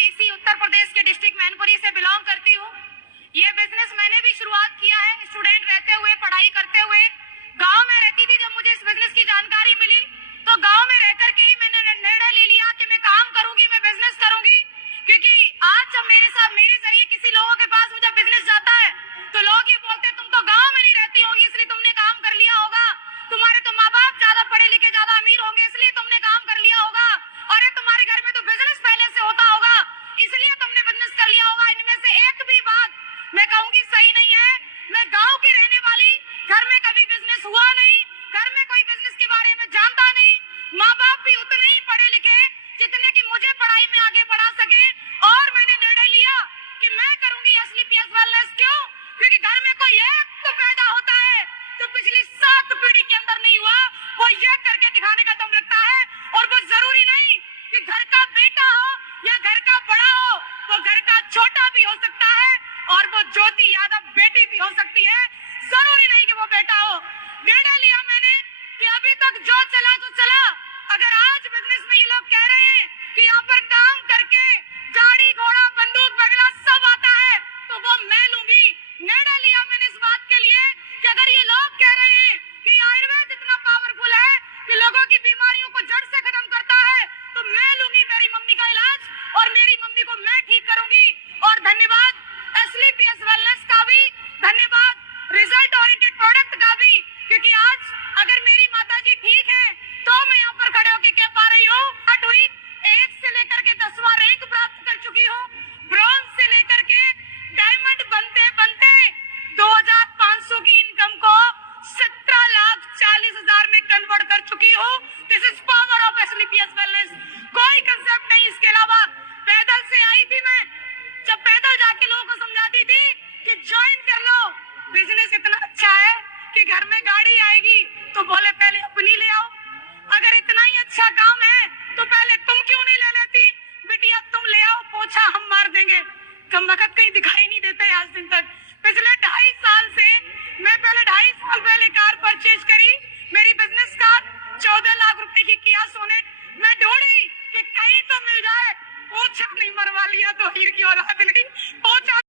इसी उत्तर प्रदेश के डिस्ट्रिक्ट मैनपुरी से बिलोंग करती हूँ। ये बिजनेस मैंने भी शुरुआत किया है स्टूडेंट रहते हुए, पढ़ाई करते हुए। गांव में रहती थी, जब मुझे इस बिजनेस की जानकारी मिली तो गांव में रह करके ही मैंने निर्णय ले लिया कि मैं काम करूंगी, मैं बिजनेस करूंगी। क्योंकि आज जब मेरे जरिए किसी लोगों के पास में जब बिजनेस जाता है तो लोग ये बोलते तुम तो गाँव में नहीं रहती होगी इसलिए तुमने काम कर लिया होगा, तुम्हारे तो माँ बाप ज्यादा पढ़े लिखे ज्यादा अमीर होंगे इसलिए तुमने काम कर लिया होगा, अरे तुम्हारे घर में तो बिजनेस पहले से होता होगा इसलिए तुमने बिजनेस कर लिया होगा। इनमें से एक भी बात मैं कहूंगी सही नहीं है। मैं गांव की रहने वाली, घर में कभी बिजनेस हुआ नहीं, घर में कोई बिजनेस के बारे में जानता नहीं, माँ बाप भी उतने ही पढ़े लिखे जितने कि मुझे पढ़ाई में आगे बढ़ा सके। और मैंने निर्णय लिया कि मैं करूंगी एसलीपीएस वेलनेस। क्यों? क्योंकि घर में कोई एक तो पैदा होता है जो पिछली 7 पीढ़ी के अंदर नहीं हुआ, वो ये करके दिखाने का दम रखता है। और वो जरूरी नहीं कि घर का बेटा हो या घर का बड़ा हो, वो घर का छोटा भी हो सकता है और वो ज्योति यादव बेटी भी हो सकती है, जरूरी नहीं कि वो बेटा हो। निर्णय लिया मैंने कि अभी तक जो चला तो चला, अगर आज बिजनेस में ये लोग कह रहे हैं कि यहाँ पर काम करके गाड़ी घोड़ा बंदूक वगैरह सब आता है तो वो मैं लूंगी। निर्णय लिया मैंने इस बात के लिए कि अगर ये लोग कह रहे हैं कि आयुर्वेद इतना पावरफुल है कि लोगों की बीमारियों को जड़ से खत्म करता है तो मैं लूंगी मेरी मम्मी का इलाज और मेरी मम्मी को मैं ठीक करूंगी। और धन्यवाद एसलीपीएस वेलनेस का भी, धन्यवाद रिजल्ट ओरिएंटेड प्रोडक्ट का भी, क्योंकि आज अगर मेरी माता जी ठीक है तो मैं यहाँ पर खड़े होकर कह पा रही हूँ। हुई 1 से लेकर के 10वां रैंक प्राप्त कर चुकी हूँ, ब्रॉन्ज से लेकर के डायमंड बनते बनते 2500 की इनकम को 17,40,000 में कन्वर्ट कर चुकी हूँ। This is power of SLPS wellness. कोई कंसेप्ट नहीं इसके अलावा। पैदल से आई थी मैं, जब पैदल जाके लोगों को समझाती थी कि ज्वाइन कर लो, बिजनेस इतना अच्छा है कि घर में गाड़ी आएगी तो बोले पहले अपनी ले आओ, अगर इतना ही अच्छा काम है तो पहले तुम क्यों नहीं ले लेती, बिटिया तुम ले आओ, पोछा हम मार देंगे। कम वक्त कहीं दिखाई नहीं देते आज दिन तक। पिछले 2.5 साल से मैं पहले 2.5 साल पहले कार परचेज करी